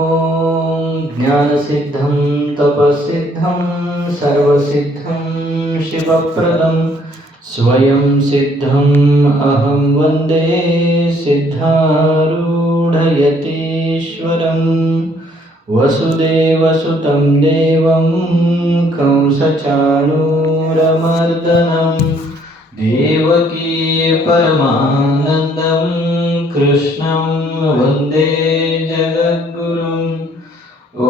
ॐ ज्ञानसिद्धं तपसिद्धं सर्वसिद्धं शिवप्रदं स्वयं सिद्धम् अहं वन्दे सिद्धारूढयतीश्वरं वसुदेवसुतं देवं कंसचाणूरमर्दनं देवकी परमानन्दं कृष्णं वन्दे जगद्गुरुम्। ॐ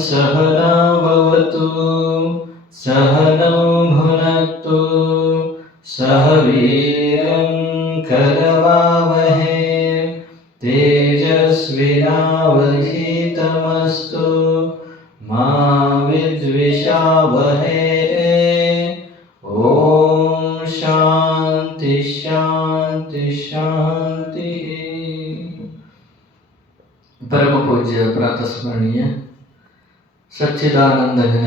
सहना भवतु सहनौ भुनक्तु सह वीर्यं करवावहै तेजस्विनावधीतमस्तु मा विद्विषावहै। ॐ शान्ति शान्ति शान्ति। परमपूज्य प्रातस्मरणीय सच्चिदानंद घन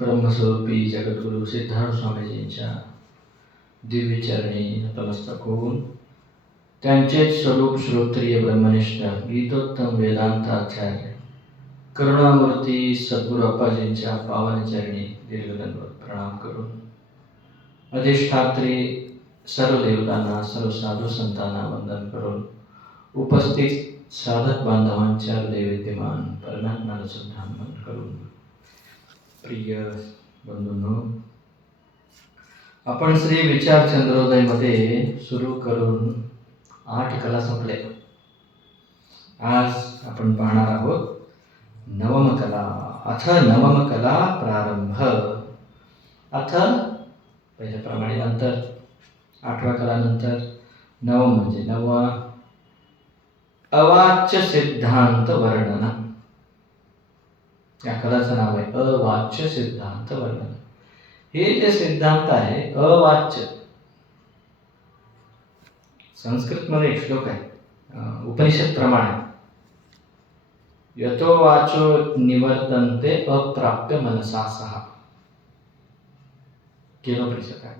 ब्रह्मस्वरूपी जगद्गुरु सिद्धार्थ स्वामीजींच्या दिव्यचरणी नतमस्तक होऊन त्यांचेच स्वरूप श्रोत्रिय ब्रह्मनिष्ठ गीतोत्तम वेदांताचार्य करुणामूर्ती सद्गुरू अप्पाजींच्या पावनचरणी दीर्घदंडवत प्रणाम करून अधिष्ठात्री सर्व देवतांना सर्व साधू संतांना वंदन करून उपस्थित साधक बांधवांच्या विद्यमान परमात्म्याला सुद्धा नमन करून प्रिय बंधूंनो, आपण श्री विचार चंद्रोदयमध्ये सुरू करून 8 कला संपले. आज आपण पाहणार आहोत नवम कला. अथ नवम कला प्रारंभ. अथ पहिल्याप्रमाणे नंतर 8व्या कला नंतर नवम म्हणजे नववा अवाच्य सिद्धांत वर्णन. या कलाचं नाव आहे अवाच्य सिद्धांत वर्णन. हे जे सिद्धांत आहे अवाच्य, संस्कृतमध्ये एक श्लोक आहे उपनिषद प्रमाणे, यतो वाचो निवर्तन्ते अप्राप्य मनसा सह. केनोपनिषद आहे.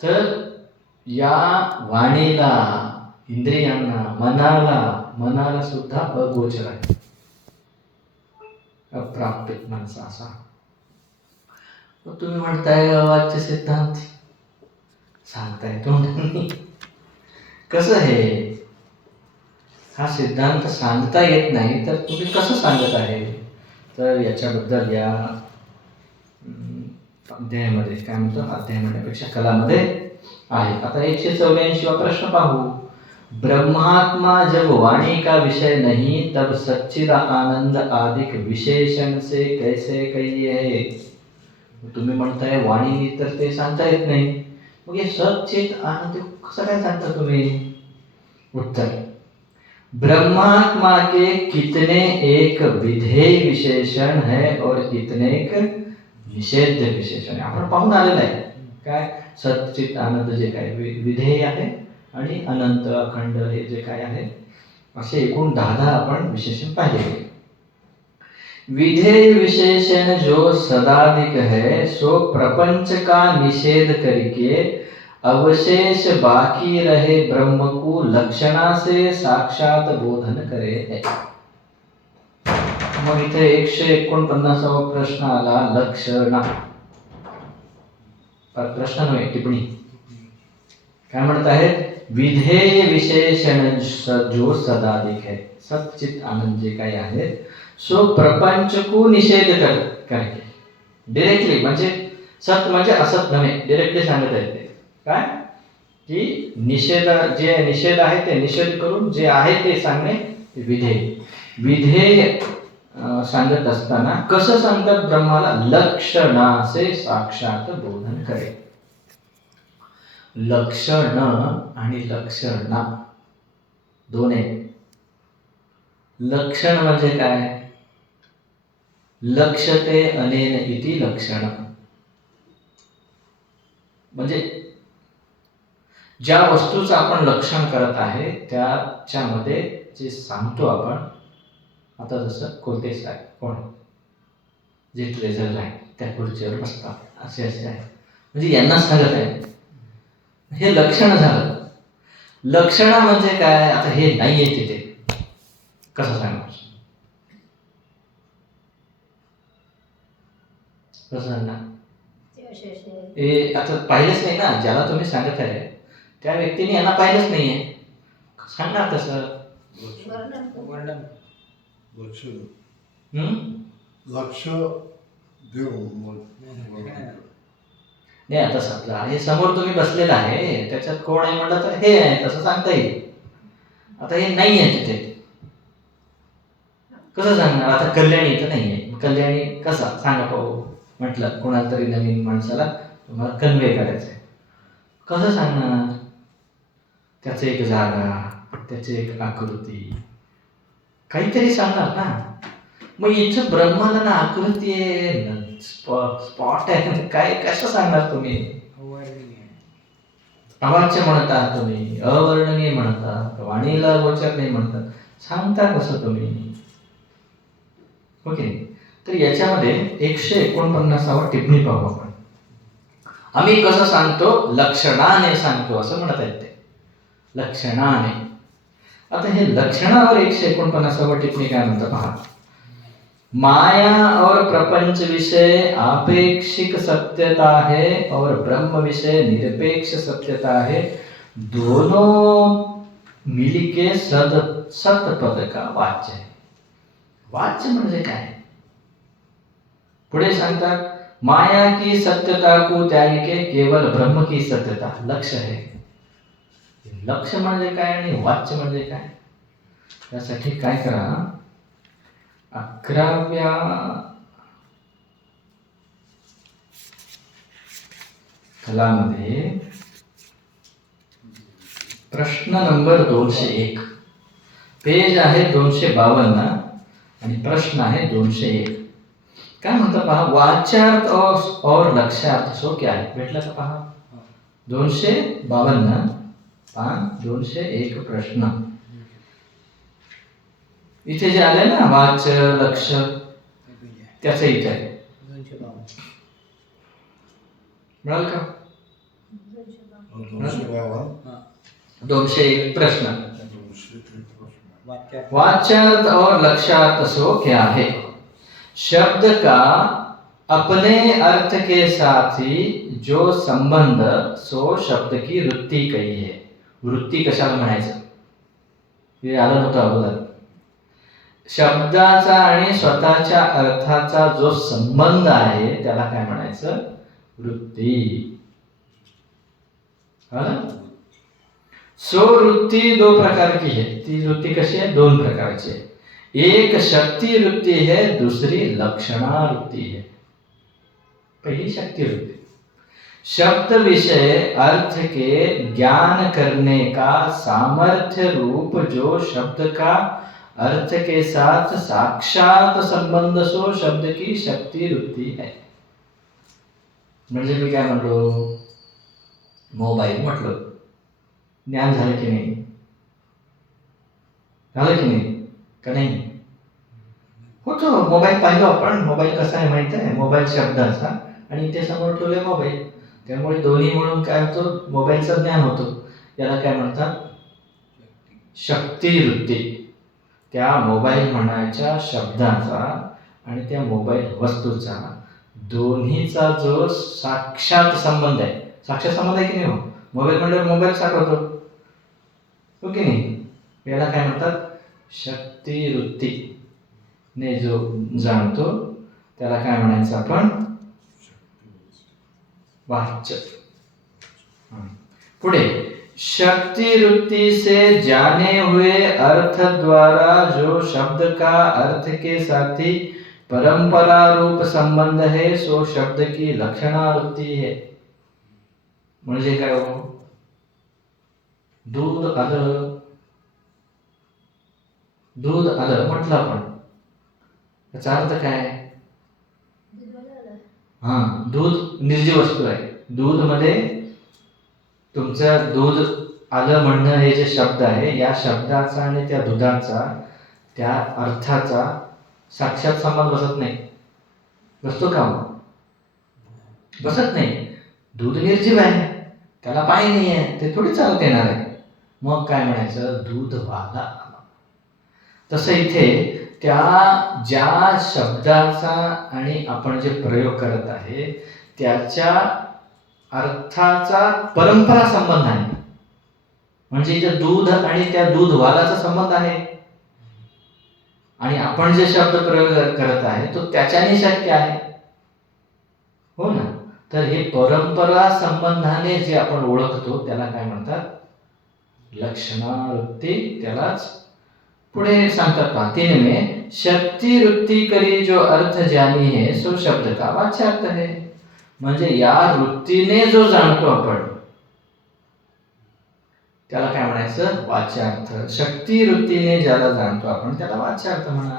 तर या वाणीला, इंद्रियांना, मनाला सुद्धा अगोचर आहे, अप्राप्य मनसा असा. तुम्ही म्हणताय अवाच्य सिद्धांत सांगताय तोंडाने, कसं हे? हा सिद्धांत सांगता येत नाही तर तुम्ही कसं सांगत आहे? तर याच्याबद्दल या अध्यायामध्ये काय म्हणतो, अध्याय म्हणण्यापेक्षा कलामध्ये आहे. आता 184वा प्रश्न पाहू. ब्रह्मात्मा जब वाणी का विषय नहीं तब सच्चिद आनंद आदिक विशेषण से कैसे कहिए? तुम्ही म्हणताय वाणी तर ते सांगता येत नाही, मग हे सच्चिद आनंद कसं काय सांगता तुम्ही? उत्तर, ब्रह्मात्मा के कितने एक विधेय विशेषण है और कितने एक निषेध विशेषण. आपण पाहून आलेलं आहे काय, सच्चित आनंद जे काय विधेय आहे आणि अनंत अखंड हे जे काय आहे, असे एकूण 10 आपण विशेषण पाहिले. विधेय विशेषण जो सदाधिक है सो प्रपंच का निषेध करके अवशेष बाकी रहे ब्रह्म को लक्षणा से साक्षात बोधन करे. मग इथे 149वा प्रश्न आला, लक्षणा. प्रश्न नव्हे, टिप्पणी. काय म्हणत आहेत? विधेय विशेषण जो सदाधिक है, सच्चित आनंद जे काही आहे, सो प्रपंच को निषेध करके डायरेक्टली, म्हणजे सत म्हणजे असत नव्हे, डायरेक्टली सांगत आहे ते काय की निषेध, जे निषेध आहे ते निषेध करून जे आहे ते सांगणे विधेय. विधेय सांगत असताना कसं सांगतात ब्रह्माला? लक्षणाचे साक्षात बोधन करे. लक्षण आणि लक्षणा दोन आहे. लक्षण म्हणजे काय? लक्षते अनेन इति लक्षण, म्हणजे ज्या वस्तूचं आपण लक्षण करत आहे त्याच्यामध्ये जे सांगतो आपण. आता जसं कोणतेच आहे, कोण जे ट्रेझर आहे त्या खुर्चीवर बसतात, असे आहे, म्हणजे यांना सांगत आहे. हे लक्षण झालं. लक्षणा म्हणजे काय? आता हे नाही आहे तिथे, कसं सांगणार? कसं सांगणार? हे आता पाहिलंच नाही ना, ज्याला तुम्ही सांगत आहे त्या व्यक्तीने यांना पाहिलंच नाहीये, सांगणार कसं? लक्ष देऊन नाही. आता समजा हे समोर तुम्ही बसलेला आहे, त्याच्यात कोण आहे म्हटलं तर हे आहे, तसं सांगता येईल. आता हे नाही आहे तिथे, कसं सांगणार? आता कल्याणी इथं नाही आहे, कल्याणी कसा सांगा पाहू म्हटलं कोणाला तरी नवीन माणसाला तुम्हाला कन्वे करायचं आहे, कसं सांगणार? त्याचं एक जागा, त्याची एक आकृती, काहीतरी सांगणार ना. मग इथं ब्रह्माला ना आकृती आहे, स्पॉट आहे, काय कसं सांगणार तुम्ही? अवाच्य म्हणत आहात तुम्ही, अवर्णनीय म्हणत आहात, वाणीला गोचर नाही म्हणतात, सांगता कसं तुम्ही? ओके. तर याच्यामध्ये 149वा टिप्पणी पाहू आपण. आम्ही कसं सांगतो? लक्षणाने सांगतो असं म्हणत आहेत ते, लक्षणाने. आता हे लक्षणावर 149वा टिप्पणी काय म्हणतं पहा. माया और प्रपंच विषय आपेक्षिक सत्यता है और ब्रह्म विषय निरपेक्ष सत्यता है, दोनों मिलके सतपद का वाच्य है. वाच्य म्हणजे काय? पुढे सांगतात, माया की सत्यता को त्याग के केवल ब्रह्म की सत्यता लक्ष्य है. लक्ष्य म्हणजे काय आणि वाच्य म्हणजे काय? त्यासाठी काय करा, 11व्या कलामध्ये प्रश्न नंबर 201, पेज आहे 252 आणि प्रश्न आहे 201. काय म्हणतं पहा, वाच्यार्थ और लक्ष्यार्थ सो क्या है? भेटला का पहा? 252 पान 201 प्रश्न. इथे जे आले ना वाच लक्ष, त्याचं इथे आहे. मिळाल का? 201 प्रश्न. वाच्यार्थ और लक्ष्यार्थ सो क्या है? शब्द का अपने अर्थ के साथ ही जो संबंध सो शब्द की वृत्ती कही है. वृत्ती कशाला म्हणायचं हे आलं नव्हतं अगोदर. शब्दाचा आणि स्वतःच्या अर्थाचा जो संबंध आहे त्याला काय म्हणायचं? वृत्ती. सो वृत्ती दो प्रकार की है. ती वृत्ती कशी आहे? दोन प्रकारची आहे. एक शक्ति वृत्ति है, दूसरी लक्षणा वृत्ति है. पहली शक्ति वृत्ति, शब्द विषय अर्थ के ज्ञान करने का सामर्थ्य रूप जो शब्द का अर्थ के साथ साक्षात संबंध सो शब्द की शक्ति वृत्ति है. म्हणजे मी काय म्हणलो, मोबाईल म्हटलं, ज्ञान झालं की नाही? झालं की नाही? का नाही होतो? मोबाईल पाहिलो आपण. मोबाईल कसा आहे माहिती आहे? मोबाईल शब्दाचा आणि ते समोर ठेवले मोबाईल, त्यामुळे दोन्ही म्हणून काय होतं? मोबाईलचं ज्ञान होतं. याला काय म्हणतात? शक्ती वृत्ती. त्या मोबाईल म्हणायच्या शब्दाचा आणि त्या मोबाईल वस्तूचा दोन्हीचा जो साक्षात संबंध आहे. साक्षात संबंध आहे की नाही? हो, मोबाईल म्हणल्यावर मोबाईल साठवतो, हो की नाही? याला काय म्हणतात? शक्ती वृत्ती ने जो जाणतो त्याला काय म्हणायचं आपण? वाच्य. पुढे, शक्ति वृत्ति से जाने हुए अर्थ द्वारा जो शब्द का अर्थ के साथ ही परंपरा रूप संबंध है सो शब्द की लक्षणा वृत्ति है. म्हणजे काय हो? दूध आलं, दूध आलं म्हटलं आपण, याचा अर्थ काय? हा, दूध निर्जीव वस्तू आहे. दूध मध्ये तुमचं दूध आलं म्हणणं हे जे शब्द आहे, या शब्दाचा आणि त्या दुधाचा त्या अर्थाचा साक्षात संबंध बसत नाही. बसतो का? बसत नाही. दूध निर्जीव आहे, त्याला पाणी नाही आहे, ते थोडी चालत येणार आहे. मग काय म्हणायचं? दूध वाला. तसं इथे त्या ज्या शब्दाचा आणि आपण जे प्रयोग करत आहे त्याच्या अर्थाचा परंपरा संबंध आहे. म्हणजे इथे दूध आणि त्या दूध वालाचा संबंध आहे आणि आपण जे शब्द प्रयोग करत आहे तो त्याच्याने शक्य आहे, हो ना. तर हे परंपरा संबंधाने जे आपण ओळखतो त्याला काय म्हणतात, लक्षणावृत्ती. त्यालाच पुढे सांगतात पहा 3 में, शक्ती वृत्ती करी जो अर्थ जानी है सो शब्द का वाच्यार्थ है. म्हणजे या वृत्तीने जो जाणतो आपण त्याला काय म्हणायचं, वाच्यार्थ. शक्ती वृत्तीने ज्याला जाणतो आपण त्याला वाच्यार्थ म्हणा.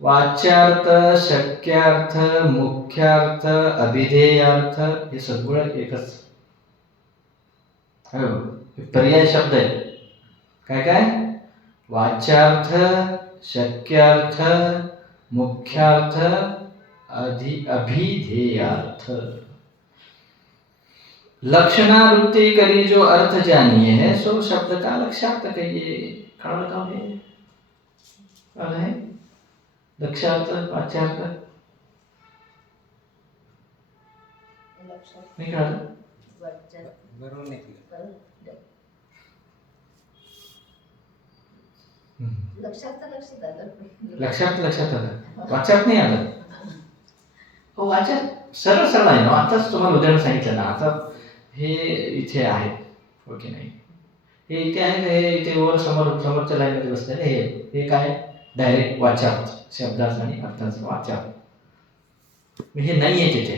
वाच्यार्थ, शक्यार्थ, मुख्यार्थ, अभिधेयार्थ हे सगळं एकच. हो, पर्याय शब्द आहे. काय काय, वाच्यार्थ, शक्यार्थ, मुख्यार्थ, अभिधेयार्थ. लक्षणावृत्ती करी जो अर्थ जानिए है सो शब्द का लक्षार्थ कहिए. कळलं का हे? कळलं है? लक्षार्थ, वाच्यार्थ नाही कळलं? लक्षात आलं, वाच्यार्थ नाही आलं. हो, वाच्यार्थ सरळ सरळ आहे ना. आताच तुम्हाला उदाहरण सांगितलं ना. आता हे इथे आहे, हो की नाही. हे इथे आहे, हे इथे वर समोरच्या लाईनमध्ये बसलेलं हे काय, डायरेक्ट वाच्यार्थ, शब्दाचा आणि अर्थाचा वाच्यार्थ. हे नाही आहे तिथे.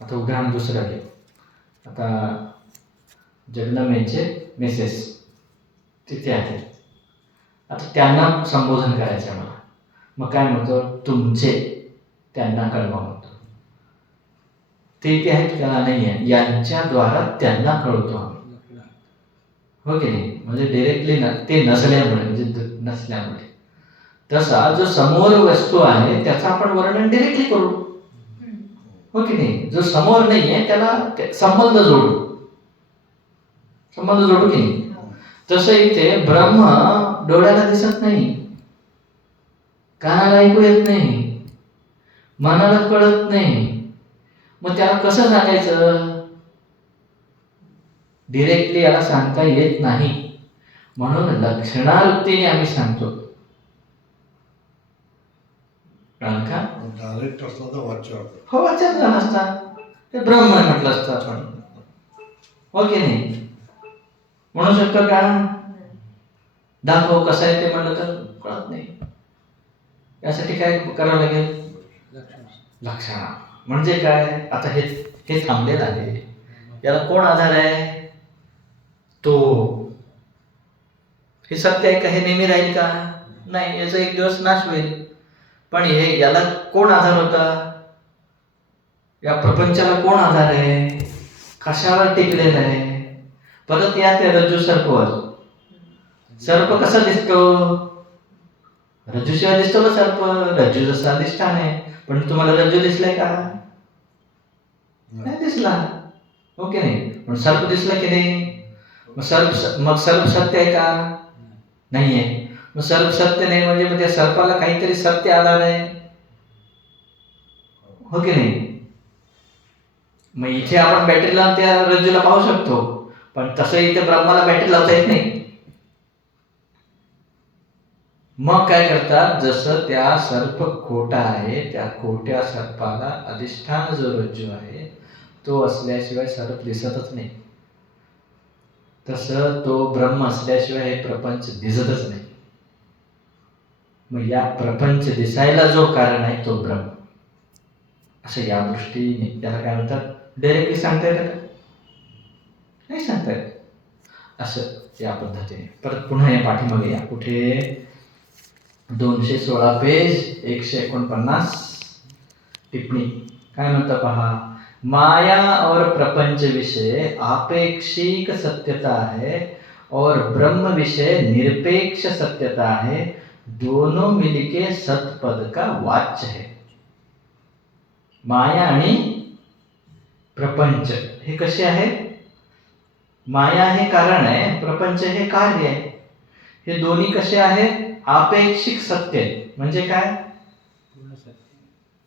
आता उदाहरण दुसरं घे. आता जगदंब यांचे मिसेस तिथे आहेत. आता त्यांना संबोधन करायचं मला. मग काय म्हणतो, तुमचे, त्यांना कळवा म्हणतो. ते इथे आहेत, त्याला नाही आहे. यांच्याद्वारा त्यांना कळवतो आम्ही, हो की नाही. म्हणजे डिरेक्टली ते नसल्यामुळे, म्हणजे नसल्यामुळे. तसा जो समोर वस्तू आहे त्याचं आपण वर्णन डिरेक्टली करू, हो की नाही. जो समोर नाही आहे त्याला संबंध जोडू की नाही. तसं इथे ब्रह्म डोळ्याला दिसत नाही, कानाला ऐकू येत नाही, मनाला कळत नाही. मग त्याला कसं सांगायचं, डिरेक्टली याला सांगता येत नाही. म्हणून लक्षणावृत्तीने आम्ही सांगतो. का डायरेक्ट असला तर वाच्यार्थ, हो वाच्यार्थ झाला असता, ते ब्रह्म म्हटलं असतं आपण, हो की नाही. म्हणू शकतो का, दाखव कसं आहे ते म्हणलं तर कळत नाही. यासाठी काय करावं लागेल, लक्षणा. म्हणजे काय, आता हे थांबलेलं आहे, याला कोण आधार आहे, तो. हे सत्य आहे का, हे नेहमी राहील का, नाही. याचा एक दिवस नाश होईल. पण हे याला कोण आधार होता, या प्रपंचाला कोण आधार आहे, कशावर टिकलेलं आहे. परत या त्या रज्जू सर्पवर. सर्प कसा दिसतो, रज्जूशिवाय दिसतो का सर्प, रज्जू जसं अधिष्ठान आहे. पण तुम्हाला रज्जू दिसलाय का, नाही दिसला, हो की नाही. पण सर्प दिसला की नाही. मग सर्प सत्य आहे का, नाही आहे. मग सर्प सत्य नाही म्हणजे मग त्या सर्पाला काहीतरी सत्य आधार आहे, हो की नाही. मग इथे आपण बॅटरी लावून त्या रज्जूला पाहू शकतो, पण तसं इथे ब्रह्माला बॅटरी लावता येत नाही. मग काय करतात, जसं त्या सर्प खोटा आहे, त्या खोट्या सर्पाला अधिष्ठान जो रज्जू आहे तो असल्याशिवाय सर्प दिसतच नाही. तसं तो ब्रह्म असल्याशिवाय हे प्रपंच दिसतच नाही. मग या प्रपंच दिसायला जो कारण आहे तो ब्रह्म, असं या दृष्टीने त्याला काय म्हणतात. डायरेक्टली सांगता येतं का, नाही सांगता येत. असं या पद्धतीने. परत पुन्हा या पाठीमागे या, कुठे 216 पेज 149 टिप्पणी. काय म्हणतं पहा, माया और प्रपंच विषय आपेक्षिक सत्यता है और ब्रह्म विषय निरपेक्ष सत्यता है. दोनों मिलके सतपद का वाच्य है. माया आणि प्रपंच हे कसे आहे, माया हे कारण आहे, प्रपंच हे कार्य आहे. हे दोन्ही कसे आहेत? आपेक्षिक सत्य. म्हणजे काय?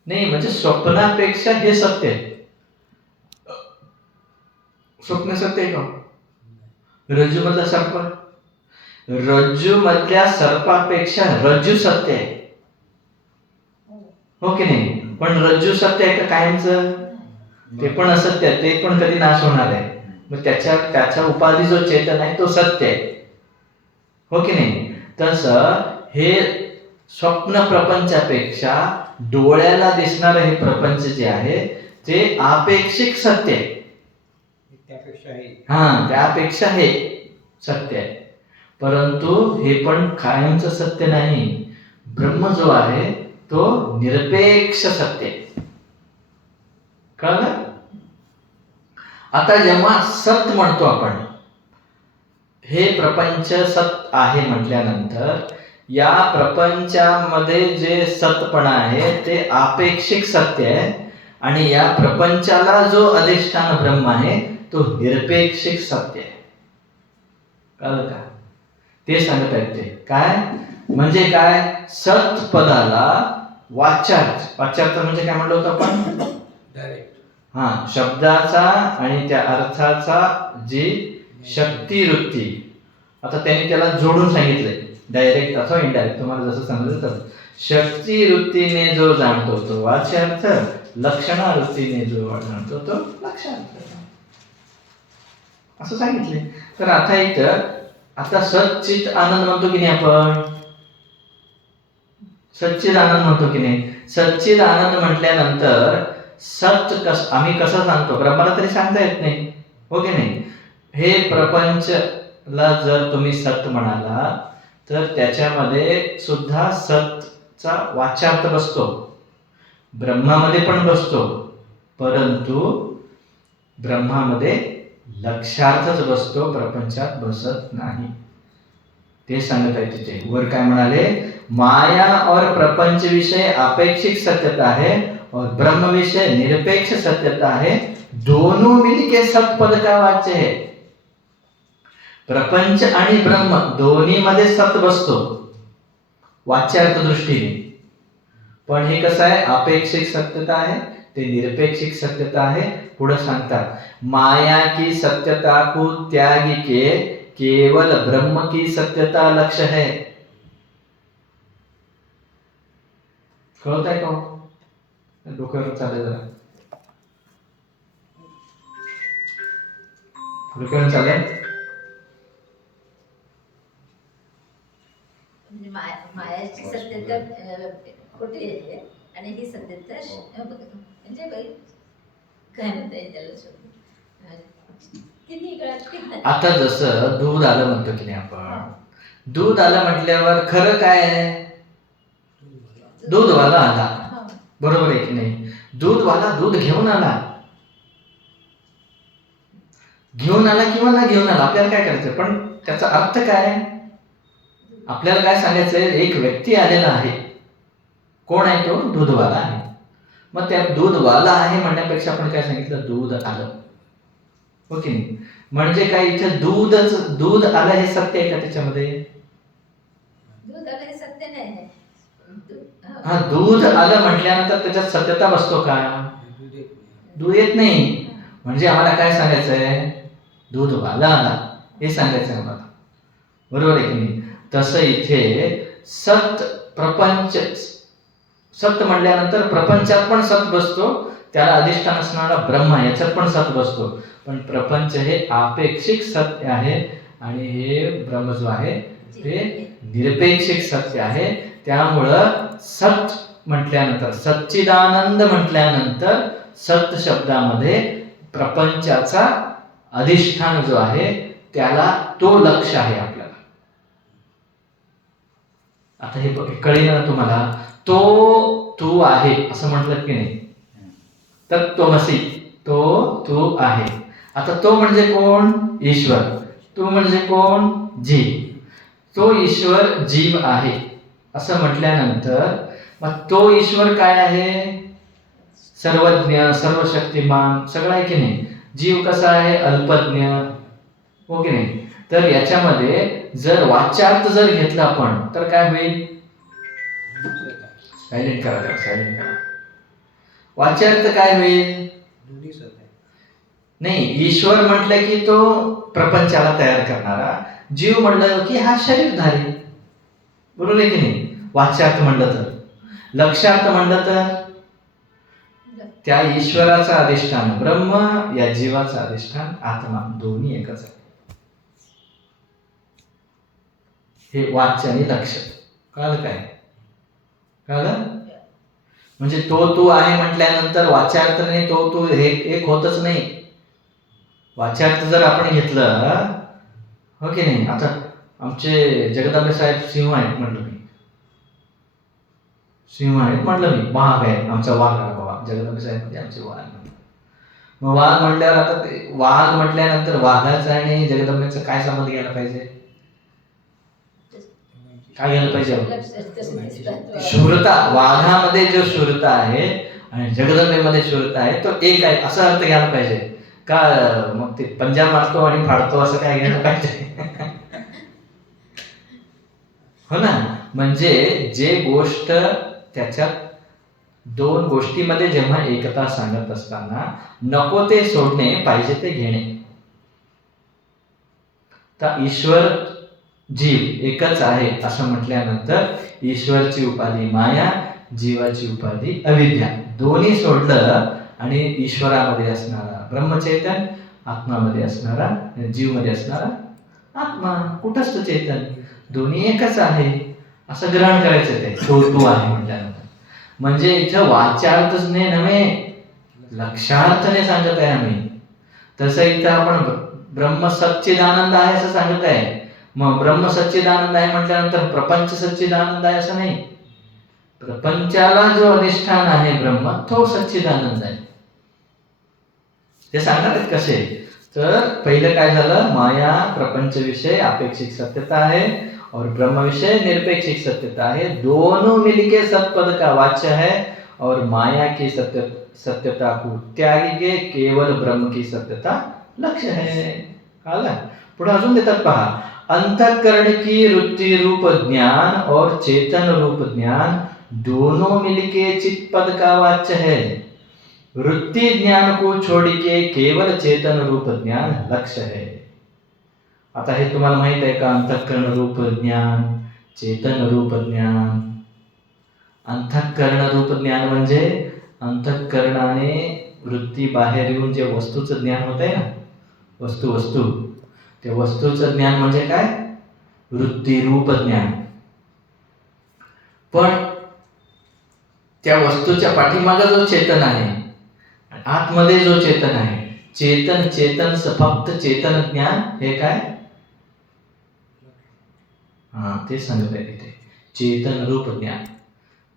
नाही, म्हणजे स्वप्नापेक्षा हे सत्य आहे. स्वप्न सत्य आहे का? रज्जू मधला सर्प, रज्जू मधल्या सर्पापेक्षा रज्जू सत्य आहे, हो की नाही? पण रज्जू सत्य आहे का कायमचं? ते पण असत्य आहे, ते पण कधी नाश होणार आहे. मग त्याच्या उपाधी जो चेतन आहे तो सत्य आहे, हो की नाही? तसं हे स्वप्न प्रपंचापेक्षा डोळ्याला दिसणारं हे प्रपंच जे आहे ते आपेक्षिक सत्य आहे. त्यापेक्षा हे सत्य आहे. परंतु हे पण कायमचं सत्य नाही. ब्रह्म जो आहे तो निरपेक्ष सत्य आहे. कळलं? आता जेव्हा सत म्हणतो आपण, हे प्रपंच सत आहे म्हटल्यानंतर या प्रपंचामध्ये जे सतपणा आहे ते आपेक्षिक सत्य आहे आणि या प्रपंचाला जो अधिष्ठान ब्रह्म आहे तो निरपेक्षिक सत्य आहे. कळलं का? ते सांगत आहेत ते काय म्हणजे काय? सत पदाला वाच्यार्थ म्हणजे काय म्हणलं होतं आपण? शब्दाचा आणि त्या अर्थाचा जी शक्तिवृत्ती. आता त्यांनी त्याला जोडून सांगितलंय, डायरेक्ट अथवा इनडायरेक्ट, तुम्हाला जसं समजलं तर. शक्तिवृत्तीने जो जाणतो तो वाच्यार्थ, लक्षणावृत्तीने जो जाणतो तो लक्षार्थ, असं सांगितले. तर आता इथं आता सच्चित आनंद म्हणतो की नाही आपण? सच्चित आनंद म्हणतो की नाही? सच्चित आनंद म्हटल्यानंतर आम्ही कसं सांगतो? ब्रह्माला तरी सांगता येत नाही, हो की नाही? हे प्रपंचला जर तुम्ही सत म्हणाला तर त्याच्यामध्ये सुद्धा सतचा वाच्यार्थ बसतो, ब्रह्मामध्ये पण बसतो, परंतु ब्रह्मामध्ये लक्षार्थच बसतो, प्रपंचात बसत नाही. ते सांगत आहे तिथे. वर काय म्हणाले? माया और प्रपंच विषय अपेक्षिक सत्यता है और ब्रह्म विषय निरपेक्ष सत्यता है, दोनों मिलके सतपद का वाच्य है. प्रपंच आणि ब्रह्म दोन्ही मध्ये सत बसतो वाच्यार्थ दृष्टीने, पण हे कसं आहे? अपेक्षिक सत्यता आहे, ते निरपेक्षिक सत्यता आहे. पुढे सांगतात, माया की सत्यता को त्याग के केवल ब्रह्म की सत्यता लक्ष्य है. कळत आहे का? डोक्यावर चालेल, जरा डोक्यावर चालेल. मायाची सत्यता खोटी आहे आणि ही सत्यता म्हणजे काय म्हणता येईल त्याला? आता जसं दूध आलं म्हणतो की नाही आपण? दूध आलं म्हटल्यावर खरं काय आहे? दूधवाला आला, बरोबर आहे की नाही? दूधवाला दूध घेऊन आला किंवा ना घेऊन आला, आपल्याला काय करायचं? पण त्याचा अर्थ काय? आपल्याला काय सांगायचंय? एक व्यक्ती आलेला आहे. कोण आहे तो? दूधवाला आहे. मग त्या दूधवाला आहे म्हणण्यापेक्षा आपण काय सांगितलं? दूध आलं, हो की नाही? म्हणजे काय? इथे दूध आलं हे सत्य आहे का त्याच्यामध्ये? दूध आलं हे सत्य नाही. दूध आलं म्हटल्यानंतर त्याच्यात सत्यता बसतो का? दूध येत नाही. म्हणजे आम्हाला काय सांगायचंय? दूधवाला आला हे सांगायचंय आम्हाला, बरोबर आहे की नाही? तसं इथे सत प्रपंच, सत म्हटल्यानंतर प्रपंचात पण सत बसतो, त्याला अधिष्ठान असणारा ब्रह्म याच्यात पण सत बसतो. पण प्रपंच हे आपेक्षिक सत्य आहे आणि हे ब्रह्म जो आहे ते निरपेक्षिक सत्य आहे. त्यामुळं सत म्हटल्यानंतर, सच्चिदानंद म्हटल्यानंतर सत शब्दामध्ये प्रपंचाचा अधिष्ठान जो आहे त्याला तो लक्ष आहे आपल्याला. आता हे कळेल ना तुम्हाला? तो तू आहे असं म्हटलं की नाही? तत्त्वमसी, तो तू आहे. आता तो म्हणजे कोण? ईश्वर. तू म्हणजे कोण? जीव. तो ईश्वर जीव आहे असं म्हटल्यानंतर मग तो ईश्वर काय आहे? सर्वज्ञ, सर्वशक्तिमान, सगळं आहे की नाही? जीव कसा आहे? अल्पज्ञ, हो की नाही? तर याच्यामध्ये जर वाच्यार्थ जर घेतला आपण तर काय होईल? सायलेंट करा त्याला, सायलेंट करा. वाच्यार्थ काय होईल? नाही, ईश्वर म्हटलं की तो प्रपंचाला तयार करणारा, जीव म्हणलं की हा शरीरधारी. बरोबर आहे की नाही? वाच्यार्थ म्हणलं तर. लक्षार्थ म्हणलं तर त्या ईश्वराचा अधिष्ठान ब्रह्म, या जीवाचा अधिष्ठान आत्मा, दोन्ही एकच आहे. हे वाच्य आणि लक्ष. कळलं काय? कळलं? म्हणजे तो तू आहे म्हटल्यानंतर वाच्यार्थाने तो तू हे एक होतच नाही. वाच्यार्थ जर आपण घेतलं, हो की नाही? आता आमचे जगदांबे साहेब सिंह आहेत म्हटलं मी, सिंह आहेत म्हटलं मी, वाघ आहे आमचा, वाघ आहे बाबा, जगदांबे साहेब म्हणजे आमचे वाघ. मग वाघ म्हटल्यावर आता वाघ म्हटल्यानंतर वाघाचा आणि जगदंबेचा काय संबंध घ्यायला पाहिजे? काय घ्यायला पाहिजे? शूरता. वाघामध्ये जो शूरता आहे आणि जगदंबेमध्ये शूरता आहे तो एक आहे असा अर्थ घ्यायला पाहिजे का? मग ते पंजा मारतो आणि फाडतो असं काय घ्यायला पाहिजे? हो ना. म्हणजे जे गोष्ट त्याच्यात दोन गोष्टीमध्ये जेव्हा एकता सांगत असताना नको ते सोडणे, पाहिजे ते घेणे. तर ईश्वर जीव एकच आहे असं म्हटल्यानंतर ईश्वरची उपाधी माया, जीवाची उपाधी अविद्या. दोन्ही सोडलं आणि ईश्वरामध्ये असणारा ब्रह्मचैतन, आत्मामध्ये असणारा, जीवमध्ये असणारा आत्मा, कुटस्थ चैतन, दोन्ही एकच आहे असं ग्रहण करायचं. ते तू आहे म्हटल्यानंतर म्हणजे इथं वाच्यार्थच नव्हे, लक्षार्थने सांगत आहे आम्ही. तसं इथं आपण ब्रह्म सच्चिदानंद आहे असं सांगत आहे. मग ब्रह्म सच्चिदानंद आहे म्हटल्यानंतर प्रपंच सच्चिदानंद आहे असं नाही. प्रपंचाला जो अधिष्ठान आहे ब्रह्म, तो सच्चिदानंद आहे. ते सांगणार आहेत कसे? तर पहिलं काय झालं? माया प्रपंच विषय अपेक्षिक सत्यता है और ब्रह्म विषय निरपेक्षिक सत्यता है. दोनों मिलके सत्पद का वाच्य है और माया की सत्यता को त्याग के केवल ब्रह्म की सत्यता लक्ष्य है. कळलं? पुढे अजून देतात पहा. अंतःकरण की वृत्ति रूप ज्ञान और चेतन रूप ज्ञान दोनों मिलके चित्त पद का वाच्य है. वृत्ति ज्ञान को छोड़ के केवल चेतन रूप ज्ञान लक्ष्य है. आता हे तुम्हाला माहित आहे का? अंतःकरण रूप ज्ञान, चेतन रूप ज्ञान. अंतःकरण रूप ज्ञान म्हणजे अंतःकरणाने वृत्ती बाहेर येऊन जे वस्तूचं ज्ञान होत आहे ना, वस्तू ते वस्तूचं ज्ञान म्हणजे काय? वृत्ती रूप ज्ञान. पण त्या वस्तूच्या पाठीमागे जो चेतन आहे, आतमध्ये जो चेतन आहे, चेतन फक्त चेतन ज्ञान हे काय? ते सांगत आहे तिथे. चेतन रूप ज्ञान,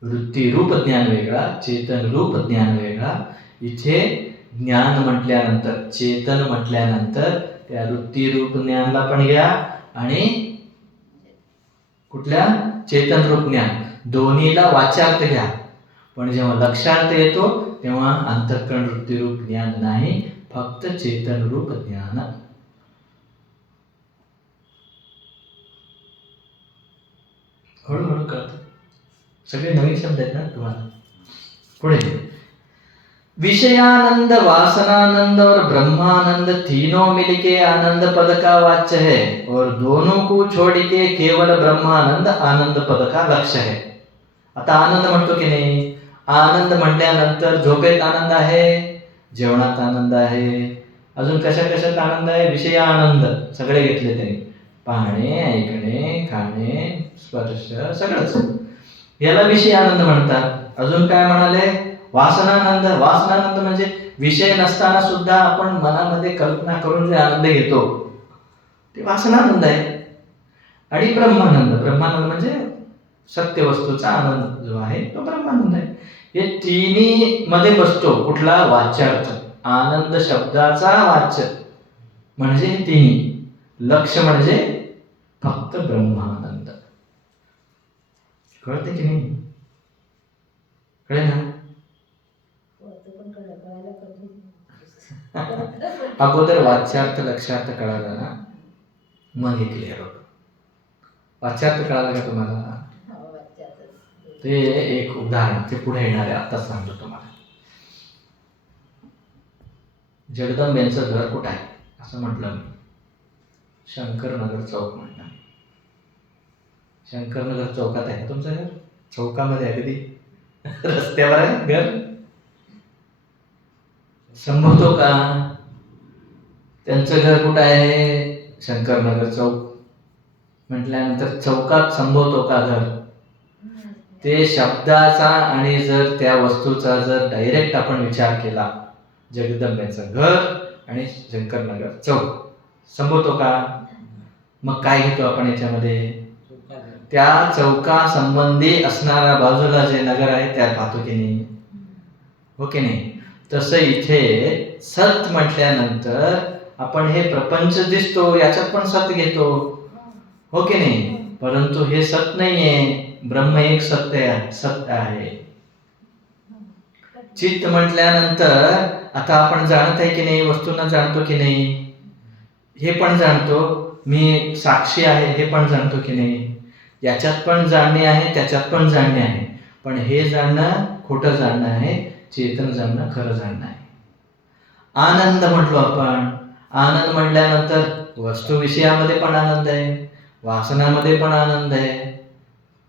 वृत्ती रूप ज्ञान वेगळा, चेतन रूप ज्ञान वेगळा. इथे ज्ञान म्हटल्यानंतर, चेतन म्हटल्यानंतर त्या वृत्ती रूप ज्ञानला पण घ्या आणि कुठल्या? चेतन रूप ज्ञान, दोन्हीला वाच्यार्थ घ्या. पण जेव्हा लक्षार्थ येतो तेव्हा अंतःकरण वृत्ती रूप ज्ञान नाही, फक्त चेतन रूप ज्ञान. हळूहळू कळतं. सगळे नवीन शब्द आहेत ना तुम्हाला. पुढे विषयानंद, वासनानंद और ब्रह्मानंद तीनों मिलके आनंद पद का वाच्य है और दोनों को छोड़ के केवल ब्रह्मानंद आनंद पद का लक्ष्य है. आता आनंद म्हणतो की नाही? आनंद म्हटल्यानंतर झोपेत आनंद आहे, जेवणात आनंद आहे, अजून कशात आनंद आहे? विषय आनंद सगळे घेतले त्यांनी. पाहणे, ऐकणे, खाणे, स्पर्श, सगळंच याला विषय आनंद म्हणतात. अजून काय म्हणाले? वासनानंद. वासनानंद म्हणजे विषय नसताना सुद्धा आपण मनामध्ये कल्पना करून जे आनंद घेतो ते वासनानंद आहे. आणि ब्रह्मानंद. ब्रह्मानंद म्हणजे सत्य वस्तूचा आनंद जो आहे तो ब्रह्मानंद आहे. हे तिन्ही मध्ये बसतो कुठला? वाच्यार्थ. आनंद शब्दाचा वाच्य म्हणजे हे तिन्ही. लक्ष म्हणजे फक्त ब्रह्मानंद. कळते की नाही? कळेल ना? अगोदर वाच्यार्थ लक्षार्थ कळाला ना, मग हे क्लिअर होतं. वाच्यार्थ कळाला का तुम्हाला? हो, वाच्यार्थ. ते एक उदाहरण ते पुढे येणार आहे, आता सांगतो तुम्हाला. जगदंबेंचं घर कुठं आहे असं म्हटलं मी. शंकरनगर चौक म्हटलं. शंकरनगर चौकात आहे का तुमचं घर? चौकामध्ये अगदी रस्त्यावर आहे घर? संभवतो का? त्यांचं घर कुठं आहे? शंकरनगर चौक म्हटल्यानंतर चौकात संभवतो का घर? ते शब्दाचा आणि जर त्या वस्तूचा जर डायरेक्ट आपण विचार केला, जगदंबेचं घर आणि शंकरनगर चौक संभवतो का? मग काय घेतो आपण याच्यामध्ये? त्या चौका संबंधी असणाऱ्या बाजूला जे नगर आहे त्यात पाहतो की नाही? हो की नाही? तसं इथे सत म्हटल्यानंतर आपण हे प्रपंच दिसतो याच्यात पण सत घेतो, हो की नाही? परंतु हे सत नाहीये, ब्रह्म एक सत्य आहे. चित्त म्हटल्यानंतर आता आपण जाणत आहे की नाही? वस्तूंना जाणतो की नाही? हे पण जाणतो. मी साक्षी आहे हे पण जाणतो की नाही? याच्यात पण जाणणे आहे, त्याच्यात पण जाणणे आहे. पण हे जाणणं खोटं जाणणं आहे, चेतन जाणणं खरं जाणणं आहे. आनंद म्हटलो आपण. आनंद म्हटल्यानंतर वस्तू विषयामध्ये पण आनंद आहे, वासनामध्ये पण आनंद आहे,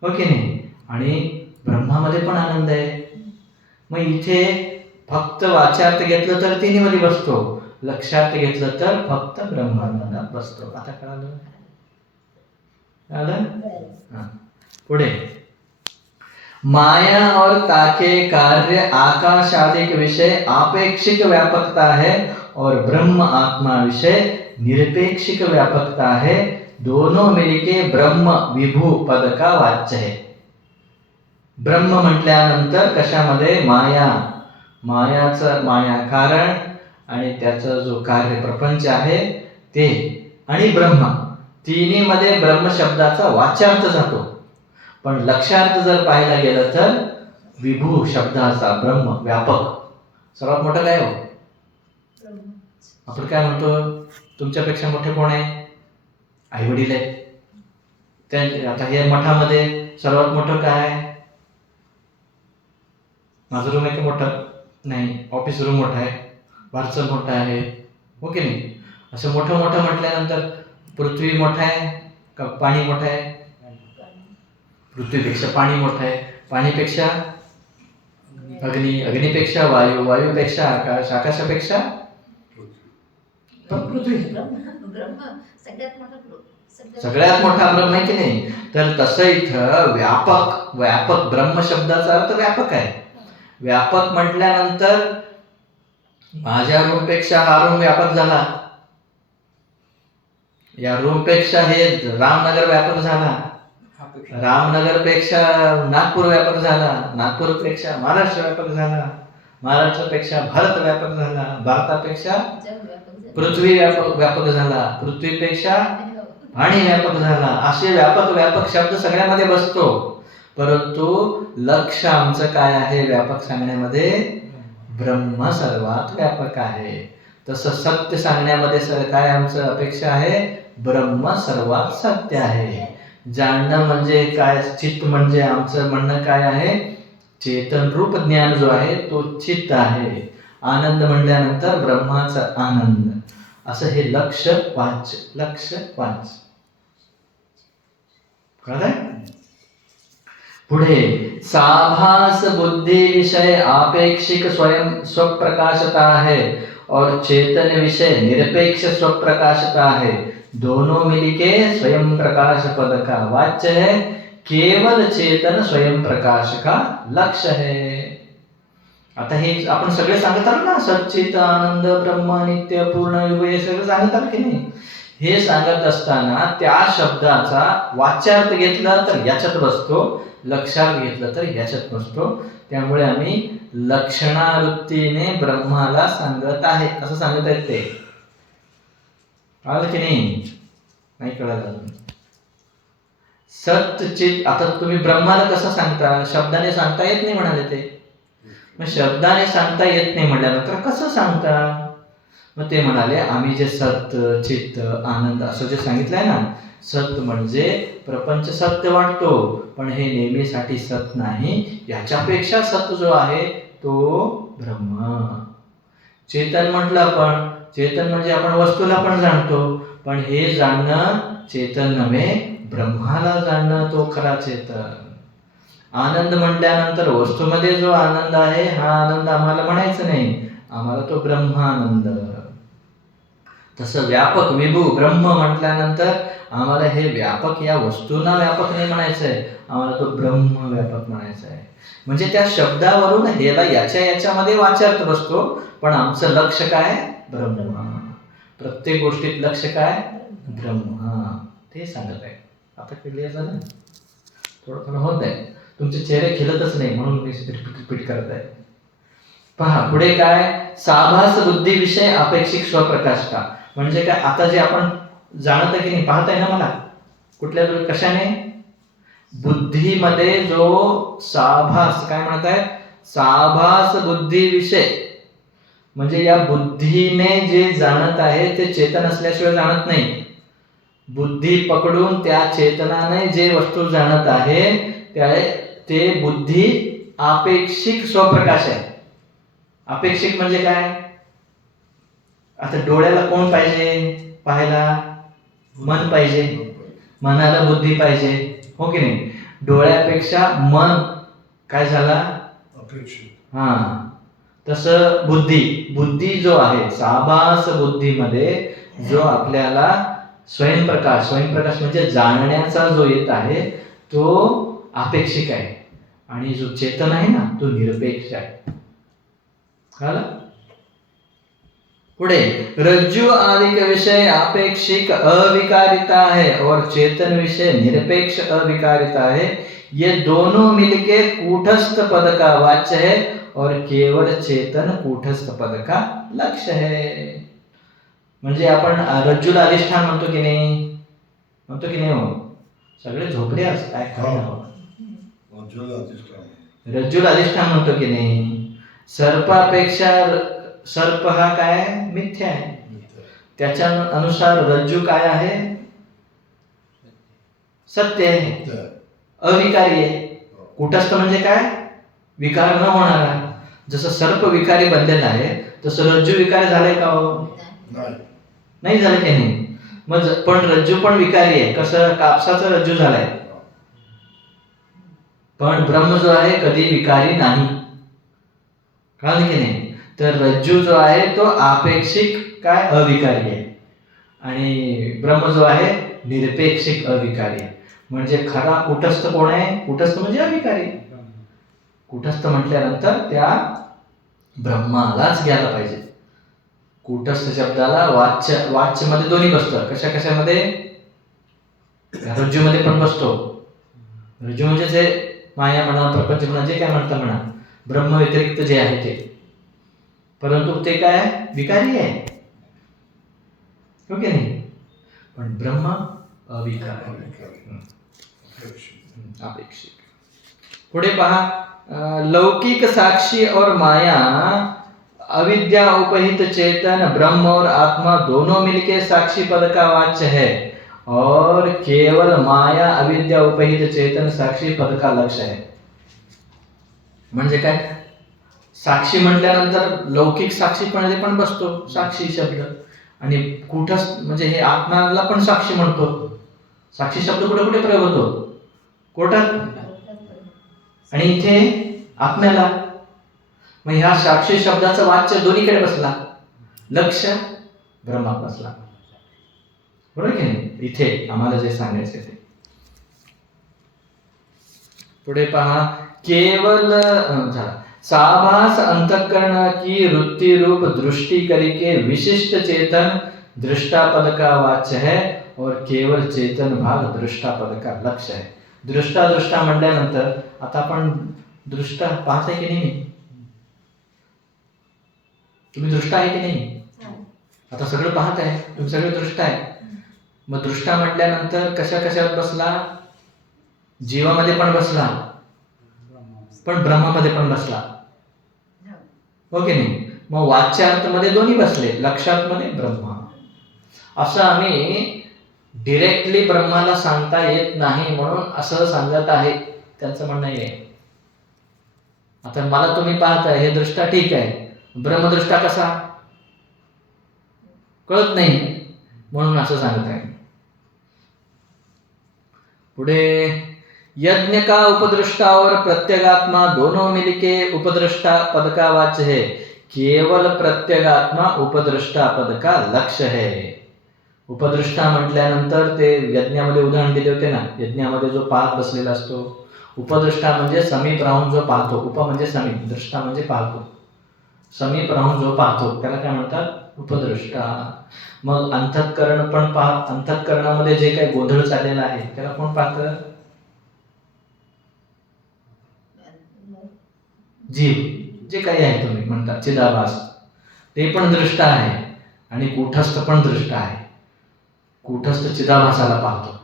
हो की नाही? आणि ब्रह्मामध्ये पण आनंद आहे. मग इथे फक्त वाच्यार्थ घेतलं तर तिन्हीमध्ये बसतो, लक्षार्थ घेतलं तर फक्त ब्रह्मानंदात बसतो. आता कळालं? पुढे माया और ताके कार्य आकाश आदि के विषय आपेक्षिक व्यापकता है और ब्रह्म आत्मा विषय निरपेक्षिक व्यापकता है. दोनों मिलके ब्रह्म विभू पद का वाच्य है. ब्रह्म म्हटल्यानंतर कशामध्ये? मायाचं माया कारण आणि त्याचा जो कार्य प्रपंच आहे ते, आणि ब्रह्म, तिन्ही मध्ये ब्रह्म शब्दाचा वाच्यार्थ जातो. पण लक्षार्थ जर पाहायला गेलं तर विभू शब्दाचा ब्रह्म व्यापक सर्वात मोठं काय हो? आपण काय म्हणतो? तुमच्यापेक्षा मोठे कोण आहे? आई वडील आहेत. आता हे मठामध्ये सर्वात मोठं काय? माझं रूम आहे का मोठं? नाही. ऑफिस रूम मोठं आहे, वरचं मोठं आहे, हो की नाही? असं मोठं मोठं म्हटल्यानंतर पृथ्वी मोठं आहे का पाणी मोठं आहे? पृथ्वीपेक्षा पाणी मोठं आहे, पाणीपेक्षा अग्नी, अग्नीपेक्षा वायू, वायूपेक्षा आकाश, आकाशापेक्षा पृथ्वी. सगळ्यात मोठा ब्रह्म आहे की नाही? तर तसं इथं व्यापक ब्रह्म शब्दाचा अर्थ व्यापक आहे. व्यापक म्हटल्यानंतर माझ्या रूमपेक्षा हा रूम व्यापक झाला, या रूमपेक्षा हे रामनगर व्यापक झाला, रामनगरपेक्षा नागपूर व्यापक झाला, नागपूरपेक्षा महाराष्ट्र व्यापक झाला, महाराष्ट्रापेक्षा भारत व्यापक झाला, भारतापेक्षा पृथ्वी व्यापक झाला, पृथ्वीपेक्षा पाणी व्यापक झाला. असे व्यापक शब्द सगळ्यामध्ये बसतो. परंतु लक्ष आमचं काय आहे व्यापक सांगण्यामध्ये? ब्रह्म सर्वात व्यापक आहे. तसं सत्य सांगण्यामध्ये काय आमचं अपेक्षा आहे? ब्रह्म सर्वात सत्य आहे. जाणणं म्हणजे काय? चित्त म्हणजे आमचं म्हणणं काय आहे? चेतन रूप ज्ञान जो आहे तो चित्त आहे. आनंद म्हणल्यानंतर ब्रह्माचा आनंद, असं हे लक्ष वाच. कळलंय? पुढे साभास बुद्धि विषय आपेक्षिक स्वयं स्वप्रकाशता है और चेतन विषय निरपेक्ष स्वप्रकाशता है. दोनों मिलके स्वयं प्रकाश पद का वाच्य है. केवल चेतन स्वयं प्रकाश का लक्ष्य है. आता हे आपण सगळे सांगत आलो ना, सच्चित आनंद ब्रह्म नित्य पूर्ण युग, हे सगळं सांगत आलो की नाही? हे सांगत असताना त्या शब्दाचा वाच्यार्थ घेतला तर याच्यात बसतो, लक्षात घेतलं तर याच्यात बसतो. त्यामुळे आम्ही लक्षणावृत्तीने ब्रह्माला सांगत आहे असं सांगत आहेत ते. कळलं की नाही कळलं? सत्यचित. आता तुम्ही ब्रह्माला कसं सांगता? शब्दाने सांगता येत नाही म्हणाले ते. मग शब्दाने सांगता येत नाही म्हटल्यानंतर कसं सांगता? मग ते म्हणाले आम्ही जे सत चित्त आनंद असं जे सांगितलंय ना, सत म्हणजे प्रपंच सत्य वाटतो पण हे नेहमीसाठी सत नाही, याच्यापेक्षा सत जो आहे तो ब्रह्म. चेतन म्हटलं आपण, चेतन म्हणजे आपण वस्तूला पण जाणतो पण हे जाणणं चेतन नव्हे, ब्रह्माला जाणणं तो खरा चेतन. आनंद म्हटल्यानंतर वस्तूमध्ये जो आनंद आहे हा आनंद आम्हाला म्हणायचं नाही, आम्हाला तो ब्रह्मानंद. तसं व्यापक विभू ब्रह्म म्हटल्यानंतर आम्हाला हे व्यापक या वस्तूंना व्यापक नाही म्हणायचंय, आम्हाला तो ब्रह्म व्यापक म्हणायचा आहे. म्हणजे त्या शब्दावरून हेला याच्यामध्ये वाचार्थ बसतो पण आमचं लक्ष काय, ब्रह्म. प्रत्येक गोष्टीत लक्ष काय, ब्रह्म. ते सांगत आहे. आता क्लिअर झालं, थोडं थोडं होत आहे, तुमचे चेहरे खिलतच नाही म्हणून मी रिपीट करत आहे. पहा पुढे काय, साभास बुद्धी विषय अपेक्षिक स्वप्रकाशता. म्हणजे काय, आता जे आपण जाणत आहे की नाही, पाहत आहे ना मला कुठल्या कशाने, बुद्धीमध्ये जो साभास, काय म्हणत आहे, साभास बुद्धी विषय म्हणजे या बुद्धीने जे जाणत आहे ते चेतन असल्याशिवाय जाणत नाही. बुद्धी पकडून त्या चेतनाने जे वस्तू जाणत आहे ते बुद्धी अपेक्षिक स्वप्रकाश आहे. अपेक्षिक म्हणजे काय, आता डोळ्याला कोण पाहिजे पाहायला, मन पाहिजे, मनाला बुद्धी पाहिजे, हो की नाही. डोळ्यापेक्षा मन काय झाला, अपेक्षित. तसं बुद्धी जो आहे, साभास बुद्धीमध्ये जो आपल्याला स्वयंप्रकाश म्हणजे जाणण्याचा जो येत आहे तो अपेक्षिक आहे आणि जो चेतन आहे ना तो निरपेक्ष आहे. कळलं. पुढे रज्जु आदि विषय अपेक्षिक अविकारिता है और चेतन विषय निरपेक्ष अविकारिता है. ये दोनों मिलके कूटस्थ पद का वाच्य है और केवल चेतन कूटस्थ पद का लक्ष्य है. म्हणजे आपण रज्जूला अधिष्ठान म्हणतो की नाही, हो, सगळे झोपले आज काय रज्जूला अधिष्ठान म्हणतो की नाही. सर्पापेक्षा सर्प हा काय, मिथ्या आहे, त्याच्या अनुसार रज्जू काय आहे, सत्य आहे, अविकारी आहे. कुटस्थ म्हणजे काय, विकार न होणारा. जसं सर्प विकारी बनलेला आहे तसं रज्जू विकार झालाय का, नाही झालं की नाही. मग पण रज्जू पण विकारी आहे, कसं, कापसाचा रज्जू झालाय पण ब्रह्म जो आहे कधी विकारी नाही. कळलं की नाही. तर रज्जू जो आहे तो अपेक्षिक काय, अविकारी आहे आणि ब्रह्म जो आहे निरपेक्षिक अविकारी आहे. म्हणजे खरा कुटस्थ कोण आहे, कुटस्थ म्हणजे अविकारी. कुटस्थ म्हटल्यानंतर त्या ब्रह्मालाच घ्यायला पाहिजे. कुटस्थ शब्दाला वाच्य मध्ये दोन्ही बसतं. कशामध्ये, रज्जूमध्ये पण बसतो. रज्जू म्हणजे जे माया म्हणा, प्रपंच म्हणा, जे काय म्हणता म्हणा, ब्रह्म व्यतिरिक्त जे आहे ते, परंतु ते काय, विकारी आहे, हो की नाही. पण ब्रह्म अविकारी, अपेक्षित. पुढे पहा, लौकिक साक्षी और माया अविद्या उपहित चेतन ब्रह्म और आत्मा दोनों मिलके साक्षी पद का वाच्य है और केवल माया अविद्या उपहित चेतन साक्षी पद का लक्ष्य है. म्हणजे काय, साक्षी म्हटल्यानंतर लौकिक साक्षीपणामध्ये पण बसतो साक्षी शब्द आणि कुठं म्हणजे हे आत्म्याला पण साक्षी म्हणतो. साक्षी शब्द कुठे कुठे प्रयोग होतो, कोर्टात आणि इथे आत्म्याला. मग ह्या साक्षी शब्दाचं वाच्य दोन्हीकडे बसला, लक्ष ब्रह्मात बसला, बरोबर की नाही. इथे आम्हाला जे सांगायचे ते. पुढे पहा, केवल साभास अंतःकरण की वृत्ति रूप दृष्टि करके विशिष्ट चेतन दृष्टा पद का वाच्य है और केवल चेतन भाग दृष्टा पद का लक्ष्य है. दृष्टा म्हटल्यानंतर आता आपण दृष्टा पाहताय की नाही, तुम्ही दृष्टा आहे की नाही, आता सगळं पाहत आहे, तुम्ही सगळे दृष्टा आहे. मग दृष्टा म्हटल्यानंतर कशात बसला, जीवामध्ये पण बसला पण ब्रह्मामध्ये पण बसला, हो की नाही. मग वाच्यार्थमध्ये दोन्ही बसले, लक्षार्थमध्ये ब्रह्मा. असं आम्ही डिरेक्टली ब्रह्माला सांगता येत नाही म्हणून असं सांगत आहे, त्यांचं म्हणणं आहे. आता मला तुम्ही पाहताय हे दृष्टा ठीक आहे, ब्रह्मदृष्टा कसा कळत नाही म्हणून असं सांगत आहे. पुढे यज्ञ का उपदृष्टा और प्रत्यगात्मा दोनों मिलके उपदृष्टा पद का वाच्य है, केवल प्रत्यगात्मा उपदृष्टा पद का लक्ष्य है. उपदृष्टा म्हटल्यानंतर ते यज्ञामध्ये उदाहरण दिले होते ना, यज्ञामध्ये जो पाहत बसलेला असतो. उपदृष्टा म्हणजे समीप राहून जो पाहतो, उप म्हणजे समीप, दृष्टा म्हणजे पाहतो. समीप राहून जो पाहतो त्याला काय म्हणतात, उपदृष्टा. मग अंतःकरण पण अंतःकरणामध्ये जे काही गोंधळ चाललेला आहे त्याला कोण पाहतं, जीव. जे काही आहे तुम्ही म्हणता चिदाभास, ते पण दृष्टा आहे आणि कूटस्थ पण दृष्टा आहे. कूटस्थ चिदाभासाला पाहतो,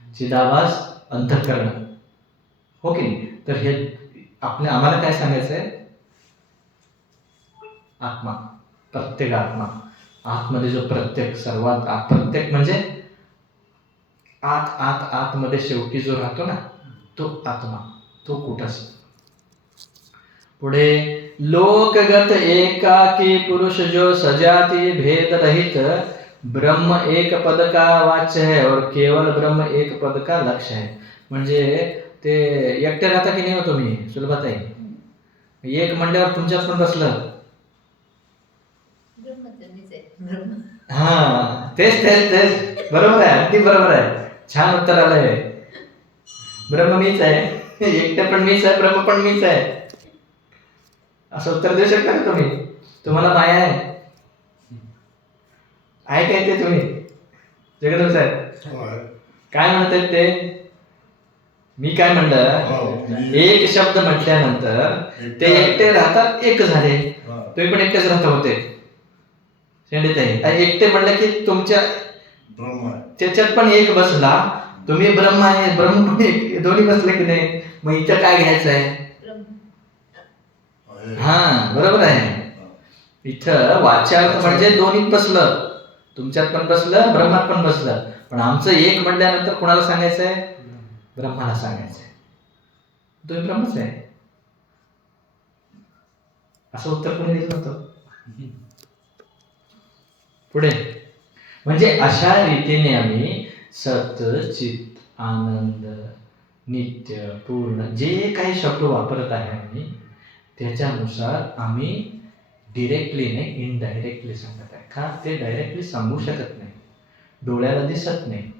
चिदाभास अंतःकरण, हो की नाही. तर हे आम्हाला काय सांगायचंय, आत्मा, प्रत्येक आत्मा, आतमध्ये जो प्रत्येक, सर्वात आत प्रत्येक म्हणजे आत आत आतमध्ये शेवटी जो राहतो ना तो आत्मा, तो कूटस्थ. पुढे लोकगत एकाकी पुरुष जो सजाती भेद रहित ब्रह्म एक पद का वाच्य है और केवल ब्रह्म एक पद का लक्ष्य है. म्हणजे ते एकटे राहता की नाही हो तुम्ही सुलभाताई, एक म्हणल्यावर तुमच्यात पण बसलं. हा तेच तेच तेच, बरोबर आहे, अगदी बरोबर आहे, छान उत्तर आलंय. ब्रह्म मीच आहे, एकटे पण मीच आहे, ब्रह्म पण मीच आहे, असं उत्तर देऊ शकता का तुम्ही. तुम्हाला माया आहे काय ते तुम्ही जगदीश साहेब काय म्हणतात ते, मी काय म्हणलं, एक शब्द म्हटल्यानंतर ते एकटे राहतात, एक झाले. तुम्ही पण एकटेच राहता होते शेंडीताई, एकटे म्हणलं की तुमच्या त्याच्यात पण एक बसला, तुम्ही ब्रह्म आहे, ब्रह्म पण एक, दोन्ही बसले की नाही. मग इथं काय घ्यायचं आहे, हा बरोबर आहे. इथं वाच्यार्थ म्हणजे दोन्हीत बसलं, तुमच्यात पण बसलं, ब्रह्मात पण बसलं. पण आमचं एक म्हणल्यानंतर कोणाला सांगायचंय, ब्रह्माला सांगायचंय, तुम्ही ब्रह्मच आहे, असं उत्तर कोणी दिलं होतं. पुढे म्हणजे अशा रीतीने आम्ही सत चित आनंद नित्य पूर्ण जे काही शब्द वापरत आहे आम्ही, त्याच्यानुसार आम्ही डिरेक्टली नाही इनडायरेक्टली सांगत आहे. का ते डायरेक्टली सांगू शकत नाही, डोळ्याला दिसत नाही.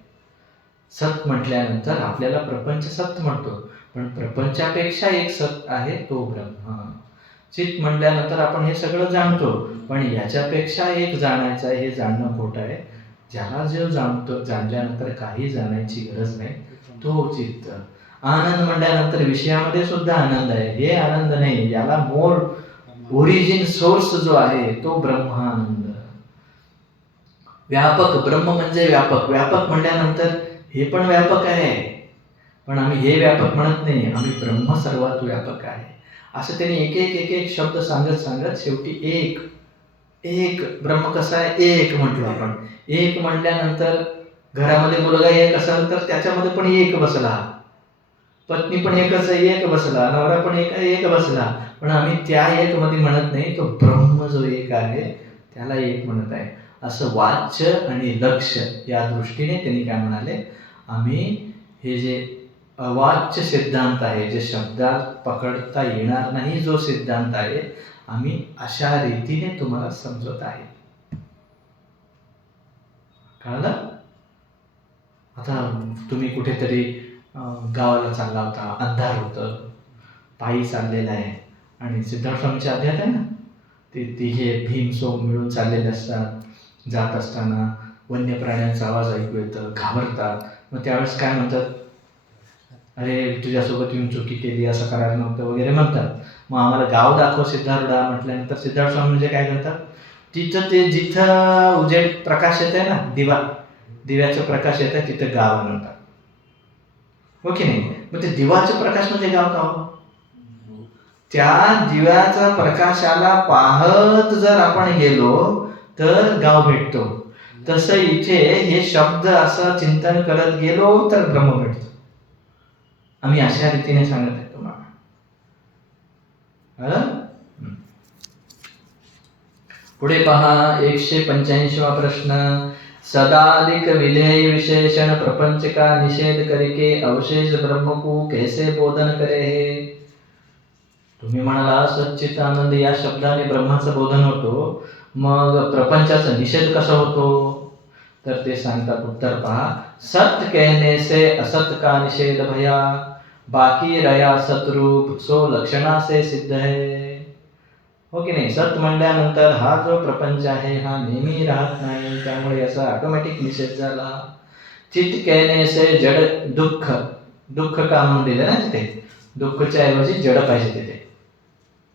सत म्हटल्यानंतर आपल्याला प्रपंच सत म्हणतो, पण प्रपंचापेक्षा एक सत आहे तो ब्रह्म. चित म्हटल्यानंतर आपण हे सगळं जाणतो, पण याच्यापेक्षा एक जाणायचं आहे, हे जाणणं खोटं आहे. ज्याला जो जाणतो, जाणल्यानंतर काही जाणायची गरज नाही, तो चित्त. आनंद म्हटल्यानंतर विषयामध्ये सुद्धा आनंद आहे, हे आनंद नाही, याला मोर ओरिजिन सोर्स जो आहे तो ब्रह्मानंद. व्यापक, ब्रह्म म्हणजे व्यापक, व्यापक म्हटल्यानंतर हे पण व्यापक आहे, पण आम्ही हे व्यापक म्हणत नाही, आम्ही ब्रह्म सर्वात व्यापक आहे असं त्यांनी एक एक एक एक शब्द सांगत सांगत शेवटी एक एक ब्रह्म कसा आहे, एक म्हटलं आपण. एक म्हटल्यानंतर घरामध्ये मुलगा एक असेल तर त्याच्यामध्ये पण एक बसला, पत्नी पण एकच आहे, एक बसला, नवरा पण एक बसला, पण आम्ही त्या एक मध्ये म्हणत नाही, तो ब्रह्म जो एक आहे त्याला एक म्हणत आहे. असं वाच्य आणि लक्ष्य या दृष्टीने त्यांनी काय म्हणाले, आम्ही हे जे अवाच्य सिद्धांत आहे, जे शब्दात पकडता येणार नाही जो सिद्धांत आहे, आम्ही अशा रीतीने तुम्हाला समजत आहे. कळलं. आता तुम्ही कुठेतरी गावाला चालला होता, अंधार होतं, पायी चाललेला आहे आणि सिद्धार्थ स्वामीच्या अध्यात आहे ना, ते तिघे भीम सोम मिळून चाललेले असतात. जात असताना वन्य प्राण्यांचा आवाज ऐकू येतं, घाबरतात. मग त्यावेळेस काय म्हणतात, अरे तुझ्यासोबत येऊन चुकी केली, असं करायला नव्हतं वगैरे म्हणतात. मग आम्हाला गाव दाखव सिद्धार्था म्हटल्यानंतर सिद्धार्थ स्वामी म्हणजे काय करतात, तिथं ते जिथं उजेड प्रकाश येत आहे ना, दिव्याचं प्रकाश येत आहे तिथं गाव आणतात, हो की नाही. मग ते दिवाचं प्रकाश म्हणजे गाव का हो, त्या दिव्याचा प्रकाशाला पाहत जर आपण गेलो तर गाव भेटतो. तसं इथे हे शब्द असं चिंतन करत गेलो तर ब्रह्म भेटतो. आम्ही अशा रीतीने सांगत आहे तुम्हाला. पुढे पहा 185वा प्रश्न. सदाधिक विधेय विशेषण प्रपंच का निषेध करके अवशेष ब्रह्म को कैसे बोधन करे हे. तुम्ही म्हणाला सच्चित आनंद या शब्दाने ब्रह्माचं बोधन होतो, मग प्रपंचाचा निषेध कसा होतो? तर ते सांगतात, उत्तर पहा. सत्य कहने से असत का निषेध भया, बाकी रया सतरूप सो लक्षणा से सिद्ध है. हो की नाही? सत म्हणल्यानंतर हा जो प्रपंच आहे हा नेहमी राहत नाही, त्यामुळे याचा ऑटोमॅटिक निषेध झाला. चित कहने से जड दुःख, दुःख का म्हणून दिलं ना तिथे, दुःखच्या ऐवजी जड पाहिजे तिथे.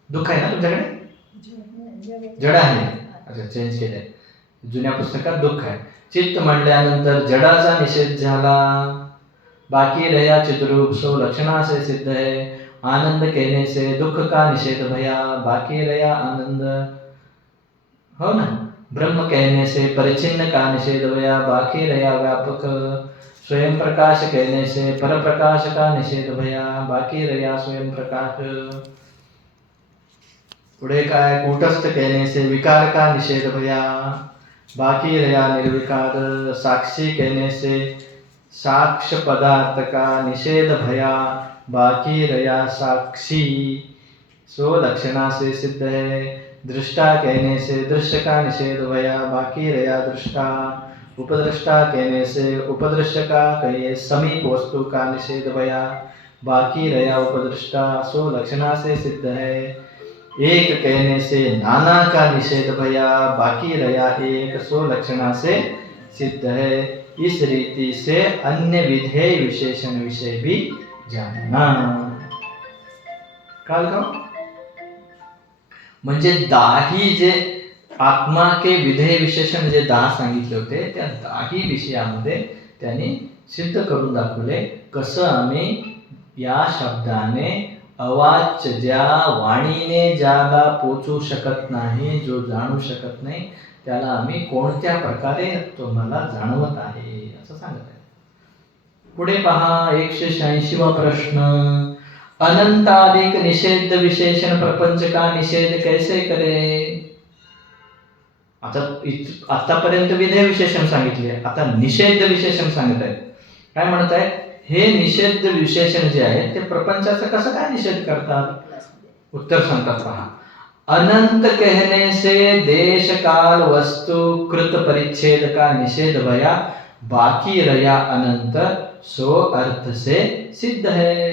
दुःख आहे ना तुमच्याकडे? जड आहे. अच्छा, चेंज केलंय. जुन्या पुस्तकात दुःख आहे. चित्त म्हणल्यानंतर जडाचा निषेध झाला. बाकी रया चिद्रूप सो लक्षणा से सिद्ध है. आनंद कहने से दुख का निषेध भया, बाकी रया आनंद. हो ना? ब्रह्म कहने से परिचिन्न का निषेध भया, बाकी रया व्यापक. स्वयं प्रकाश कहने से पर प्रकाश का निषेध भया, बाकी रया स्वयं प्रकाश. पुढे काय? कूटस्थ कहने से विकार का निषेध भया, बाकी रया निर्विकार. साक्षी कहने से साक्ष पदार्थ का निषेध भया, बाकी रया साक्षी सो लक्षणा से सिद्ध है. दृष्टा कहने से दृश्य का निषेध भया, बाकी रया दृष्टा. उपदृष्टा कहने से उपदृश्य का कहे समीप वस्तु का निषेध भया, बाकी रया उपदृष्टा सो लक्षणा से सिद्ध है. एक कहने से नाना का निषेध भया, बाकी रया एक सो लक्षणा से सिद्ध है. इस रीति से अन्य विधेय विशेषण विषय भी जानना. काल का म्हणजे 10 जे आत्मा के विधेय विशेषण जे 10 सांगितले होते, त्या 10 विषयामध्ये त्यांनी सिद्ध करून दाखवले कसं आम्ही या शब्दाने अवाच्य, ज्या वाणीने ज्याला पोचू शकत नाही, जो जाणू शकत नाही, त्याला आम्ही कोणत्या प्रकारे तुम्हाला जाणवत आहे असं सांगत आहे. पुढे पहा 186वा प्रश्न. अनंताधिक निषेध विशेषण प्रपंच का निषेध कैसे करे. आतापर्यंत विधेय विशेषण सांगितले, आता निषेध विशेषण सांगत आहेत. काय म्हणत आहे? हे निषेध विशेषण जे आहे ते प्रपंचाचा कसं काय निषेध करतात? उत्तर सांगतात पहा. अनंत कहने से देश काल वस्तु कृत परिच्छेद का निषेध भया, बाकी रया अनंत सो अर्थ से सिद्ध है.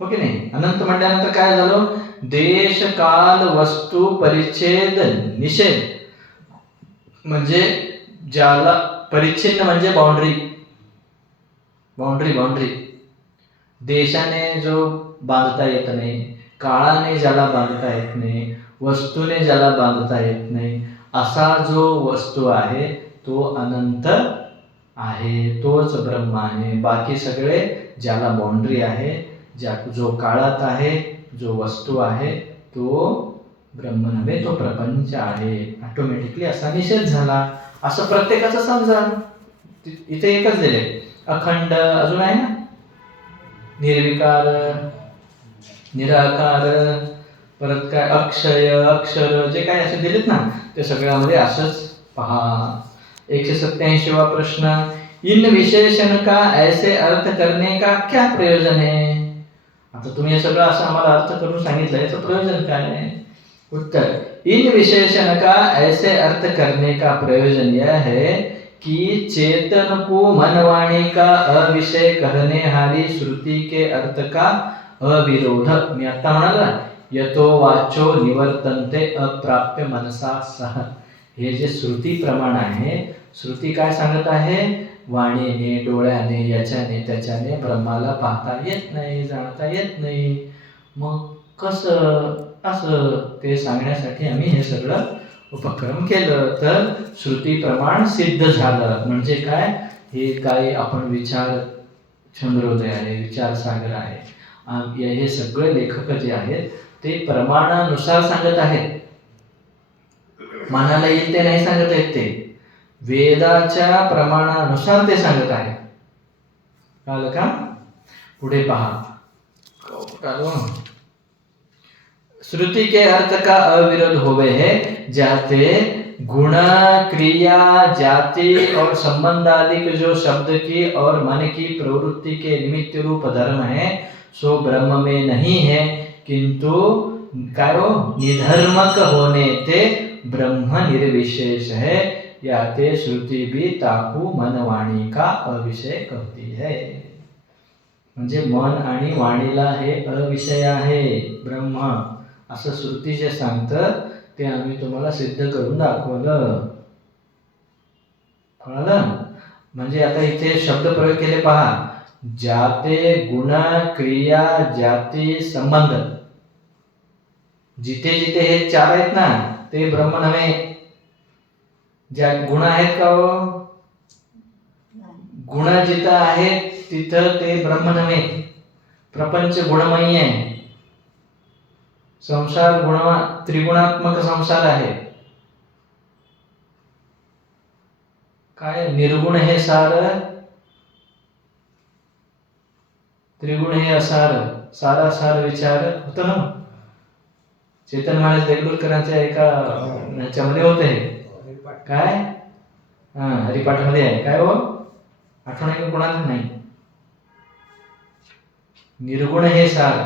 हो की नाही? अनंत म्हटल्यानंतर काय झालं? देश काल वस्तू परिच्छेद निषेध, म्हणजे ज्याला परिच्छिन्न म्हणजे बाउंड्री. देशाने जो बांधता येत नाही, काळाने ज्याला बांधता येत नाही, वस्तूने ज्याला बांधता येत नाही, असा जो वस्तू आहे तो अनंत आहे, तोच ब्रह्म आहे. बाकी सगळे ज्याला बाउंड्री आहे, जो काळात आहे, जो वस्तू आहे तो ब्रह्म नव्हे, तो प्रपंच आहे. ऑटोमॅटिकली असा निषेध झाला. असं प्रत्येकाचं समजा. इथे एकच दिले, अखंड. अजून आहे ना, निर्विकार, निराकार, परत काय अक्षय, अक्षर, जे काय असे दिलेत ना, ते सगळ्यामध्ये असंच पहा. 187वा प्रश्न. इन विशेषण का ऐसे अर्थ करने का क्या प्रयोजन है. आता तुम्ही हे सगळं असं आम्हाला अर्थ करून सांगितलं, याचं प्रयोजन काय आहे? उत्तर. इन विशेषण का ऐसे अर्थ करने का प्रयोजन यह है कि चेतन को मनवाणी का अविषय कहने हारी श्रुति के अर्थ का अविरोध. मी आता म्हणाला यतो वाचो निवर्तन्ते अप्राप्य मनसा सह. हे जे श्रुती प्रमाण आहे, श्रुती काय सांगत आहे? वाणीने, डोळ्याने, याच्याने त्याच्याने ब्रह्माला पाहता येत नाही, जाणता येत नाही. मग कसं? असं ते सांगण्यासाठी आम्ही हे सगळं उपक्रम केलं. तर श्रुती प्रमाण सिद्ध झालं. म्हणजे काय? हे काही आपण विचार चंद्रोदय आहे, विचार सागर आहे, हे सगळे लेखक जे आहेत ते प्रमाणानुसार सांगत आहेत. मनाला येईल ते नाही सांगत आहेत, ते वेदाच्या प्रमाणानुसार ते सांगत आहेत. कळलं का? पुढे पहा. श्रुति के अर्थ का अविरोध होवे है, जाते गुण क्रिया जाति और संबंध आदि के जो शब्द की और मन की प्रवृत्ति के निमित्त रूप धर्म है सो ब्रह्म में नहीं है, किंतु कायो निधर्मक होने ते ब्रह्म निर्विशेष है. याते श्रुति भी ताकू मन वाणी का अविषय कहती है. म्हणजे मन आणि वाणीला हे अविषय आहे ब्रह्म असं श्रुती जे सांगतं ते आम्ही तुम्हाला सिद्ध करून दाखवलं. कळलं? म्हणजे आता इथे शब्द प्रयोग केले पहा. जाते गुण क्रिया जाती संबंध, जिथे जिथे हे चार आहेत ना ते ब्रह्म नव्हे. ज्या गुण आहेत का हो, गुण जिथं आहेत तिथं ते ब्रह्म नव्हे. प्रपंच गुणमयी आहे. संसार त्रिगुणात्मक संसार आहे. काय निर्गुण हे सार, त्रिगुण हे असार, सारासार विचार होतं ना. चेतन महाराज देगलूरकरांच्या एका ह्याच्यामध्ये होते काय, हरिपाठामध्ये आहे काय हो, आठवण आहे का कोणाला? नाही. निर्गुण हे सार,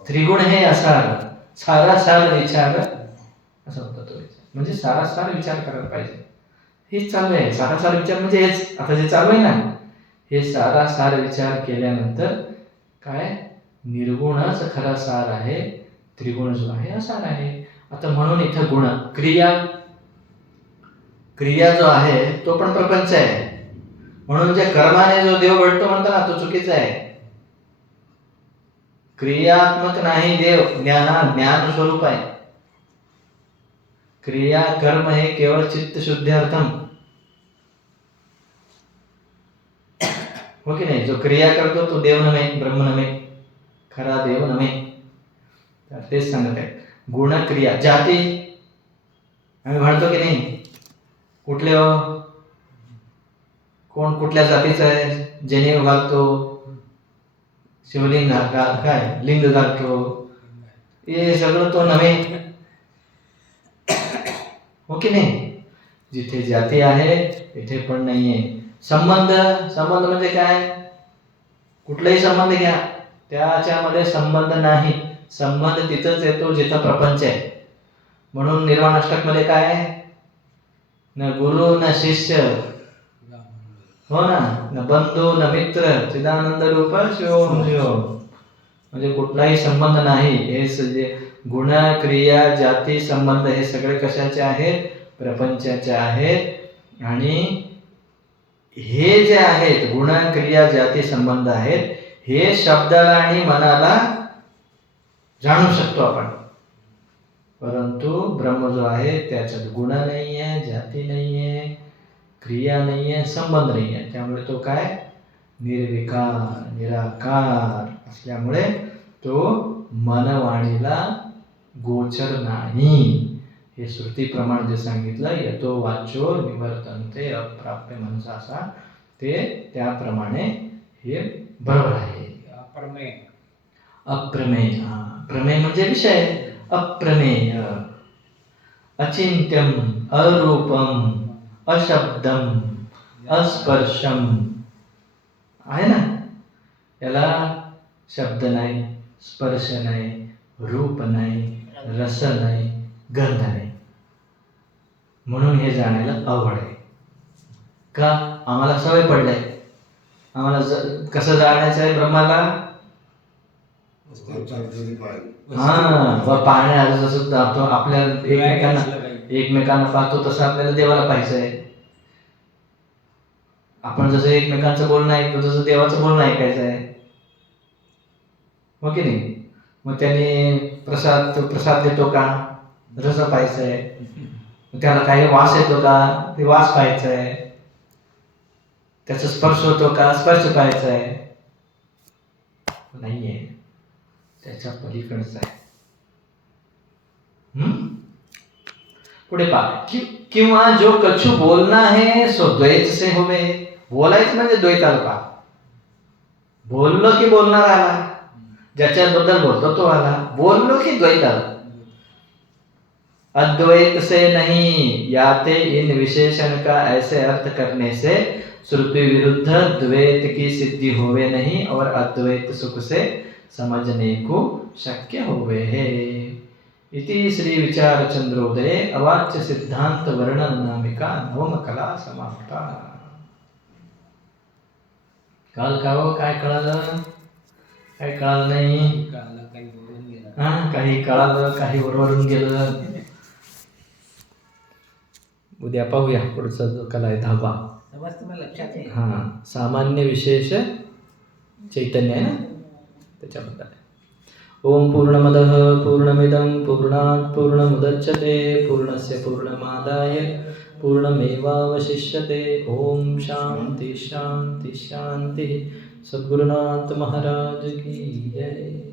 त्रिगुण हे असार, सारासार विचार असं होतं तो विचार. म्हणजे सारासार विचार करायला पाहिजे. हेच चालू आहे. सारासार विचार म्हणजे हेच आता जे चालू आहे ना, हे सारासार विचार केल्यानंतर काय निर्गुणच खरा सार आहे, त्रिगुण जो आहे असार आहे. आता म्हणून इथं गुण क्रिया जो आहे तो पण प्रपंच आहे. म्हणून जे कर्माने जो देव घडतो म्हणतो ना तो चुकीचा आहे. क्रियात्मक नाही देव, ज्ञान स्वरूप आहे. क्रिया कर्म हे केवळ चित्त शुद्ध्यार्थम, हो की नाही. जो क्रिया करतो तो देव नव्हे, ब्रह्म नव्हे, खरा देव नव्हे. तर तेच सांगत आहे. गुण क्रिया जाती आम्ही म्हणतो की नाही, कुठले हो, कोण कुठल्या जातीचा आहे, जनेऊ घालतो, शिवलिंग काय लिंग घालतो, हे सगळं तो नव्हे, हो की नाही. जिथे जाती आहे तिथे पण नाहीये. संबंध म्हणजे काय, कुठलाही संबंध घ्या त्याच्यामध्ये संबंध नाही. संबंध तिथंच येतो जिथं प्रपंच आहे. म्हणून निर्वाणाष्टक मध्ये काय आहे, न गुरु न शिष्य, हो ना, न बंधू न मित्र, चिदानंद रूप शिवोम शिवोम. म्हणजे कुठलाही संबंध नाही. हे जे गुण क्रिया जाती संबंध हे सगळे कशाचे आहेत, प्रपंचाचे आहेत. आणि हे जे आहेत गुण क्रिया जाती संबंध आहेत हे शब्दाला आणि मनाला जाणू शकतो आपण, परंतु ब्रह्म जो आहे त्याच्यात गुण नाही आहे, जाती नाही आहे, क्रिया नाही आहे, संबंध नाही आहे. त्यामुळे तो काय निर्विकार निराकार असल्यामुळे तो मनवाणीला गोचर नाही. हे श्रुती प्रमाण जे सांगितलं यतो वाचो निवर्तन्ते अप्राप्य मनसा असा, ते त्याप्रमाणे हे बरोबर आहे. अप्रमेय प्रमेय म्हणजे विषय. अप्रमेय अचिंत्यम अरूपम अशब्दम अस्पर्शम आहे ना. याला शब्द नाही, स्पर्श नाही, रूप नाही, रस नाही, गंध नाही. म्हणून हे जाणायला अवघड आहे. का? आम्हाला सवय पडलाय. आम्हाला कसं जाणायचं आहे ब्रह्माला, पाहण्या जसं जातो आपल्या एकमेकांना पाहतो तसं आपल्याला देवाला पाहायचं आहे. आपण जसं एकमेकांचं बोलणं ऐकतो तसं देवाचं बोलणं ऐकायचं आहे, हो की नाही. मग त्याने प्रसाद देतो का, रस पाहायचं आहे. त्याला काही वास येतो का, ते वास पाहायचं आहे. त्याचा स्पर्श होतो का, स्पर्श पाहायचा आहे. नाहीये. त्याच्या पलीकडचं आहे. पुढे पहा किंवा जो कछु बोलना है सो द्वैत से होवे. बोलायचं म्हणजे द्वैताला पहा. बोललो की बोलणार आला, ज्याच्याबद्दल बोलतो तो आला. बोललो की द्वैताला. अद्वैत से नहीं याते इन विशेषण का ऐसे अर्थ करने से श्रुति विरुद्ध द्वैत की सिद्धि होवे नहीं और अद्वैत सुख से समझने को शक्य होवे है. इति श्री विचार चंद्रोदय अवाच्य सिद्धांत वर्णन नामिका नवम कला समाप्ता. काल काय कळालं? काय कळालं नाही? काही कळालं, काही वरवरून गेलं. उद्या पाहूया पुढचा जो कला आहे 10वा. लक्षात आहे. हा, सामान्य विशेष चैतन्य आहे ना, त्याच्याबद्दल. ओम पूर्णमदः पूर्णमिदं पूर्णात् पूर्णमुदच्यते पूर्णस्य पूर्णमादाय पूर्णमेवावशिष्यते. ओम शांति शांति शांति. सद्गुरुनाथ महाराज की जय.